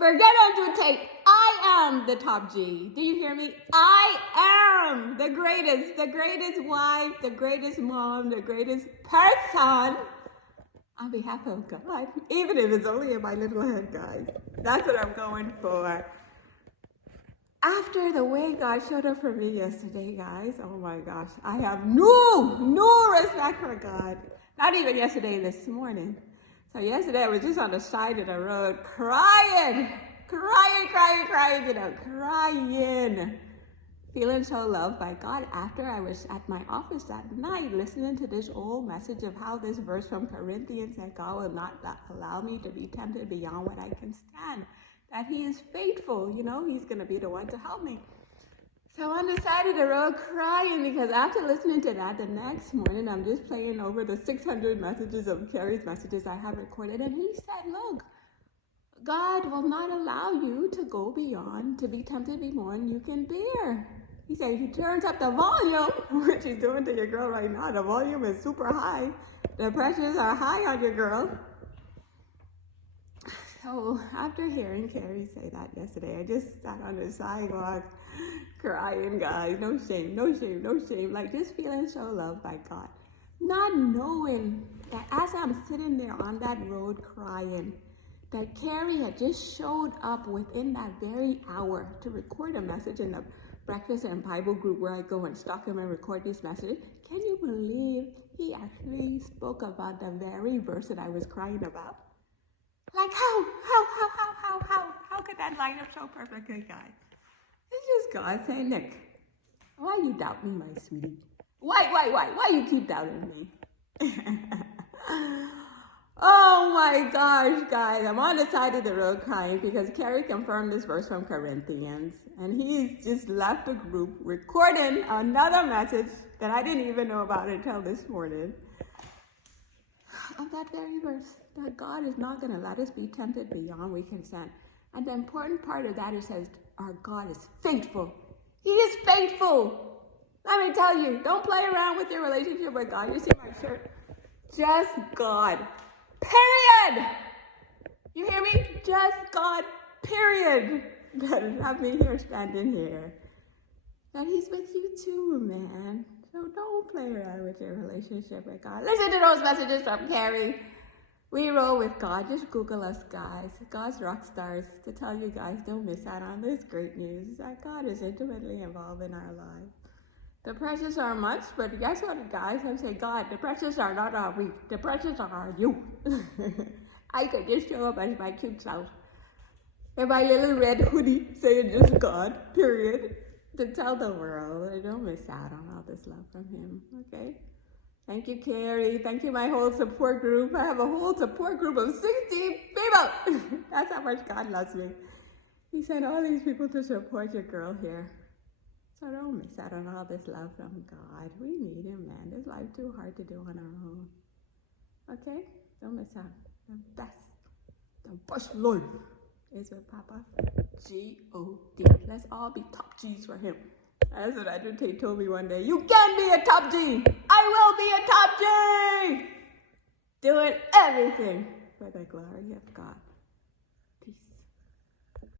Forget Andrew Tate. I am the top G. Do you hear me? I am the greatest wife, the greatest mom, the greatest person on behalf of God. Even if it's only in my little head, guys. That's what I'm going for. After the way God showed up for me yesterday, guys, oh my gosh, I have no respect for God. Not even yesterday, this morning. So yesterday I was just on the side of the road crying, feeling so loved by God after I was at my office that night listening to this old message of how this verse from Corinthians that God will not allow me to be tempted beyond what I can stand. That he is faithful, he's going to be the one to help me. So on the side of the road crying because after listening to that, the next morning I'm just playing over the 600 messages of Carrie's messages I have recorded. And he said, look, God will not allow you to go beyond, to be tempted beyond you can bear. He said, he turns up the volume, which he's doing to your girl right now. The volume is super high. The pressures are high on your girl. So after hearing Carrie say that yesterday, I just sat on the sidewalk crying, guys. No shame. Like just feeling so loved by God. Not knowing that as I'm sitting there on that road crying, that Carrie had just showed up within that very hour to record a message in the Breakfast and Bible group where I go and stalk him and record these messages. Can you believe he actually spoke about the very verse that I was crying about? Like how could that line up so perfectly, guys? It's just God saying, Nick, why you doubt me, my sweetie? Why you keep doubting me? Oh my gosh, guys, I'm on the side of the road crying because Carrie confirmed this verse from Corinthians, and he's just left the group recording another message that I didn't even know about until this morning. Of that very verse, that God is not going to let us be tempted beyond we can stand. And the important part of that is says our God is faithful. He is faithful. Let me tell you, don't play around with your relationship with God. You see my shirt? Just God. Period. You hear me? Just God. Period. That is not me here standing here. That he's with you too, man. So don't play around with your relationship with God. Listen to those messages from Carrie. We roll with God. Just Google us, guys. God's rock stars to tell you guys don't miss out on this great news that God is intimately involved in our lives. The pressures are much, but guess what, guys? I'm saying, God, the pressures are not on me. The pressures are on you. I could just show up as my cute self in my little red hoodie saying just God, period. To tell the world, don't miss out on all this love from him, okay? Thank you, Carrie. Thank you, my whole support group. I have a whole support group of 60 people. That's how much God loves me. He sent all these people to support your girl here. So don't miss out on all this love from God. We need him, man. This life too hard to do on our own. Okay? Don't miss out. The best life is with Papa G-O-D. Let's all be top G's for him. That's what Andrew Tate told me one day. You can be a top G. I will be a top G. Doing everything for the glory of God.